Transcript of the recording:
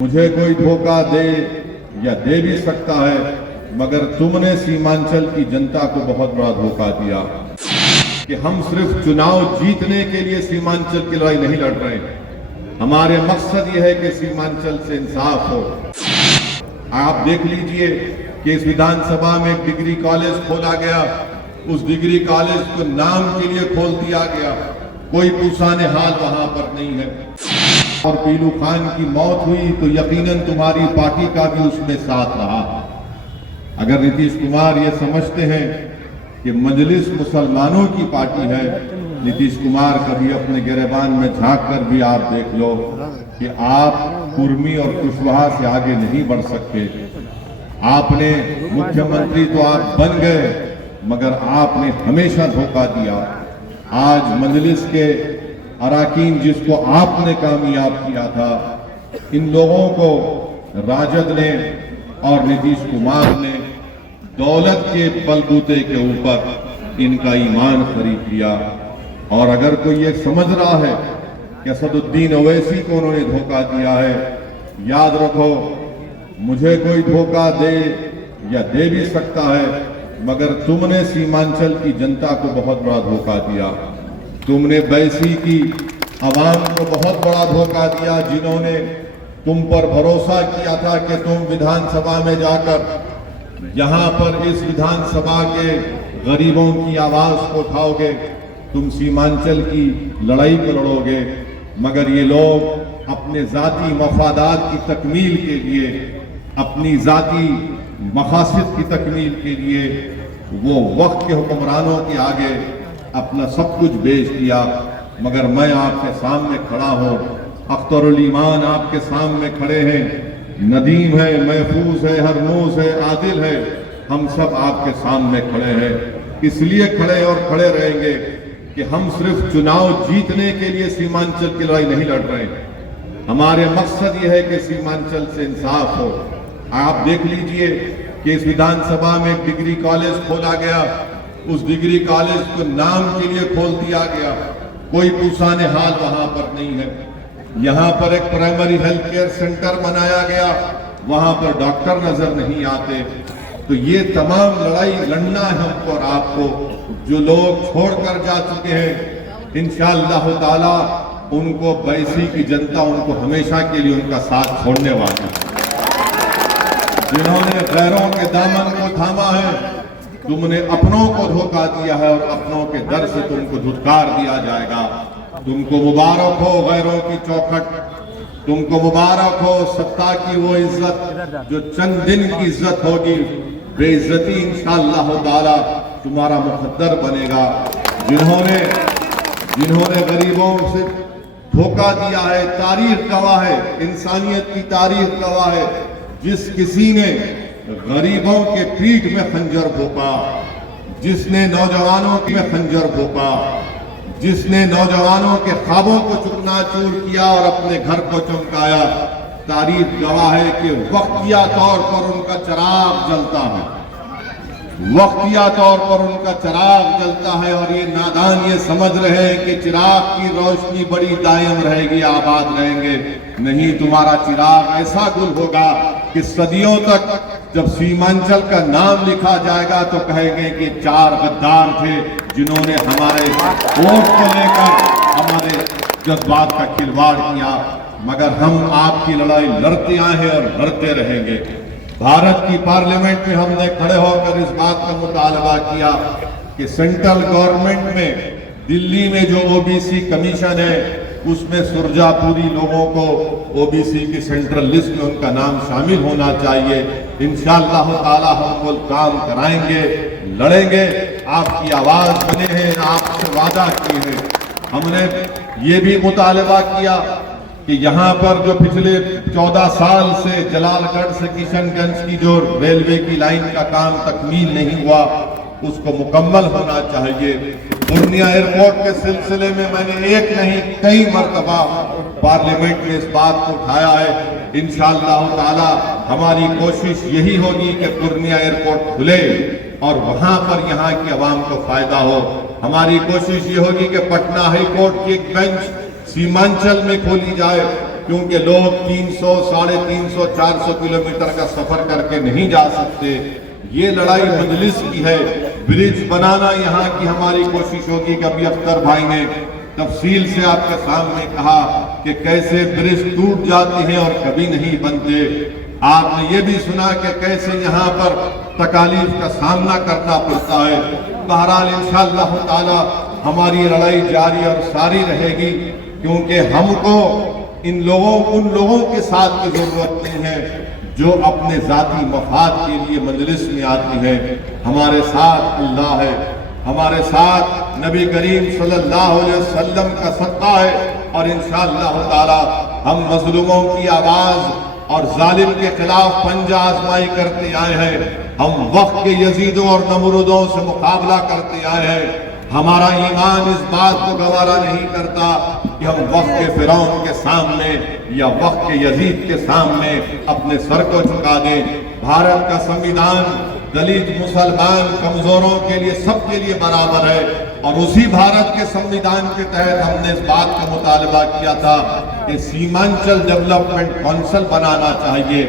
मुझे कोई धोखा दे या दे भी सकता है, मगर तुमने सीमांचल की जनता को बहुत बड़ा धोखा दिया कि हम सिर्फ चुनाव जीतने के लिए सीमांचल की लड़ाई नहीं लड़ रहे हैं। हमारे मकसद ये है कि सीमांचल से इंसाफ हो। आप देख लीजिए कि इस विधानसभा में एक डिग्री कॉलेज खोला गया, उस डिग्री कॉलेज को नाम के लिए खोल दिया गया, कोई पूछाने हाल वहां पर नहीं है। और पीलू खान की मौत हुई तो यकीनन तुम्हारी पार्टी का भी उसमें साथ रहा। अगर नीतीश कुमार ये समझते हैं कि मजलिस मुसलमानों की पार्टी है, नीतीश कुमार कभी अपने गिरेबान में झांक कर भी आप देख लो कि आप कुर्मी और कुशवाहा से आगे नहीं बढ़ सकते। आपने मुख्यमंत्री तो आप बन गए, मगर आपने हमेशा धोखा दिया। आज मजलिस के अराकीन जिसको आपने कामयाब किया था, इन लोगों को राजद ने और नीतीश कुमार ने दौलत के बलबूते के ऊपर इनका ईमान खरीद लिया। और अगर कोई ये समझ रहा है कि असदुद्दीन ओवैसी को उन्होंने धोखा दिया है, याद रखो, मुझे कोई धोखा दे या दे भी सकता है, मगर तुमने सीमांचल की जनता को बहुत बड़ा धोखा दिया। तुमने बैसी की आवाम को बहुत बड़ा धोखा दिया, जिन्होंने तुम पर भरोसा किया था कि तुम विधानसभा में जाकर यहाँ पर इस विधानसभा के गरीबों की आवाज को उठाओगे, तुम सीमांचल की लड़ाई को लड़ोगे। मगर ये लोग अपने जाती मफादात की तकमील के लिए, अपनी जाती मकासद की तकमील के लिए वो वक्त के हुक्मरानों के आगे अपना सब कुछ बेच दिया। मगर मैं आपके सामने खड़ा हूँ, अख्तरुल ईमान आपके सामने खड़े हैं, नदीम है, महफूज है, हरमूज है, आदिल है, हम सब आपके सामने खड़े हैं। इसलिए खड़े और खड़े रहेंगे कि हम सिर्फ चुनाव जीतने के लिए सीमांचल की लड़ाई नहीं लड़ रहे हैं। हमारे मकसद ये है कि सीमांचल से इंसाफ हो। आप देख लीजिए कि इस विधानसभा में एक डिग्री कॉलेज खोला गया, उस डिग्री कॉलेज को नाम के लिए खोल दिया गया, कोई पूछाने हाल वहां पर नहीं है। यहाँ पर एक प्राइमरी हेल्थ केयर सेंटर बनाया गया, वहां पर डॉक्टर नजर नहीं आते। तो ये तमाम लड़ाई लड़ना है हमको और आपको। जो लोग छोड़कर जा चुके हैं, इंशाअल्लाह ताला उनको बैसी की जनता उनको हमेशा के लिए उनका साथ छोड़ने वाली है। जिन्होंने गैरों के दामन को थामा है, तुमने अपनों को धोखा दिया है और अपनों के दर से तुमको धुतकार दिया जाएगा। तुमको मुबारक हो गैरों की चौखट, तुमको मुबारक हो सत्ता की वो इज्जत जो चंद दिन की इज्जत होगी, बेइज्जती इंशाअल्लाह ताला तुम्हारा मुकद्दर बनेगा। जिन्होंने गरीबों से धोखा दिया है, तारीख गवाह है, इंसानियत की तारीख गवाह है। जिस किसी ने गरीबों के पीठ में खंजर भोंका, जिसने नौजवानों में खंजर भोंका, जिसने नौजवानों के ख्वाबों को चुकनाचूर किया और अपने घर को चमकाया, तारीख गवाह है कि वक्तिया तौर पर उनका चिराग जलता है, वक्तिया तौर पर उनका चिराग जलता है। और ये नादान ये समझ रहे हैं कि चिराग की रोशनी बड़ी दायम रहेगी, आबाद रहेंगे। नहीं, तुम्हारा चिराग ऐसा गुल होगा कि सदियों तक जब सीमांचल का नाम लिखा जाएगा तो कहेंगे कि 4 गद्दार थे जिन्होंने हमारे वोट को लेकर हमारे जज्बात का खिलवाड़ किया। मगर हम आपकी लड़ाई लड़ते आए हैं और लड़ते रहेंगे। भारत की पार्लियामेंट में हमने खड़े होकर इस बात का मुतालबा किया कि सेंट्रल गवर्नमेंट में दिल्ली में जो ओबीसी कमीशन है, उसमें सुरजापुरी लोगों को ओबीसी की सेंट्रल लिस्ट में उनका नाम शामिल होना चाहिए। इंशाअल्लाह ताला हम वो काम कराएंगे, लड़ेंगे। आपकी आवाज बने हैं, आपसे वादा किए हैं। हमने ये भी मुतालबा किया कि यहाँ पर जो पिछले 14 साल से जलालगढ़ से किशनगंज की जो रेलवे की लाइन का काम तकमील नहीं हुआ, उसको मुकम्मल होना चाहिए। पूर्णिया एयरपोर्ट के सिलसिले में मैंने एक नहीं कई मर्तबा पार्लियामेंट में इस बात को उठाया है। इंशाअल्लाह ताला हमारी कोशिश यही होगी कि पूर्णिया एयरपोर्ट खुले और वहां पर यहाँ की आवाम को फायदा हो। हमारी कोशिश ये होगी कि पटना हाई कोर्ट की एक बेंच सीमांचल में खोली जाए, کیونکہ لوگ 300 350 400 کلومیٹر کا سفر کر کے نہیں جا سکتے. یہ لڑائی مجلس کی ہے. برج بنانا یہاں کی ہماری کوشش ہوگی کہ ابھی اختر بھائی نے تفصیل سے آپ کے سامنے کہا کہ کیسے برج ٹوٹ جاتے ہیں اور کبھی نہیں بنتے. آپ نے یہ بھی سنا کہ کیسے یہاں پر تکالیف کا سامنا کرنا پڑتا ہے. بہرحال انشاءاللہ تعالی ہماری لڑائی جاری اور ساری رہے گی، کیونکہ ہم کو ان لوگوں کے ساتھ کی ضرورت نہیں ہے جو اپنے ذاتی مفاد کے لیے مجلس میں آتی ہیں. ہمارے ساتھ اللہ ہے، ہمارے ساتھ نبی کریم صلی اللہ علیہ وسلم کا صدقہ ہے، اور انشاءاللہ تعالی ہم مظلوموں کی آواز اور ظالم کے خلاف پنجہ آزمائی کرتے آئے ہیں. ہم وقت کے یزیدوں اور نمرودوں سے مقابلہ کرتے آئے ہیں. ہمارا ایمان اس بات کو گوارا نہیں کرتا کہ ہم وقت کے فرعون کے سامنے یا وقت کے یزید کے سامنے اپنے سر کو جھکا دیں. بھارت کا سنویدھان دلت، مسلمان، کمزوروں کے لیے، سب کے لیے برابر ہے، اور اسی بھارت کے سنویدھان کے تحت ہم نے اس بات کا مطالبہ کیا تھا کہ سیمانچل ڈیولپمنٹ کونسل بنانا چاہیے.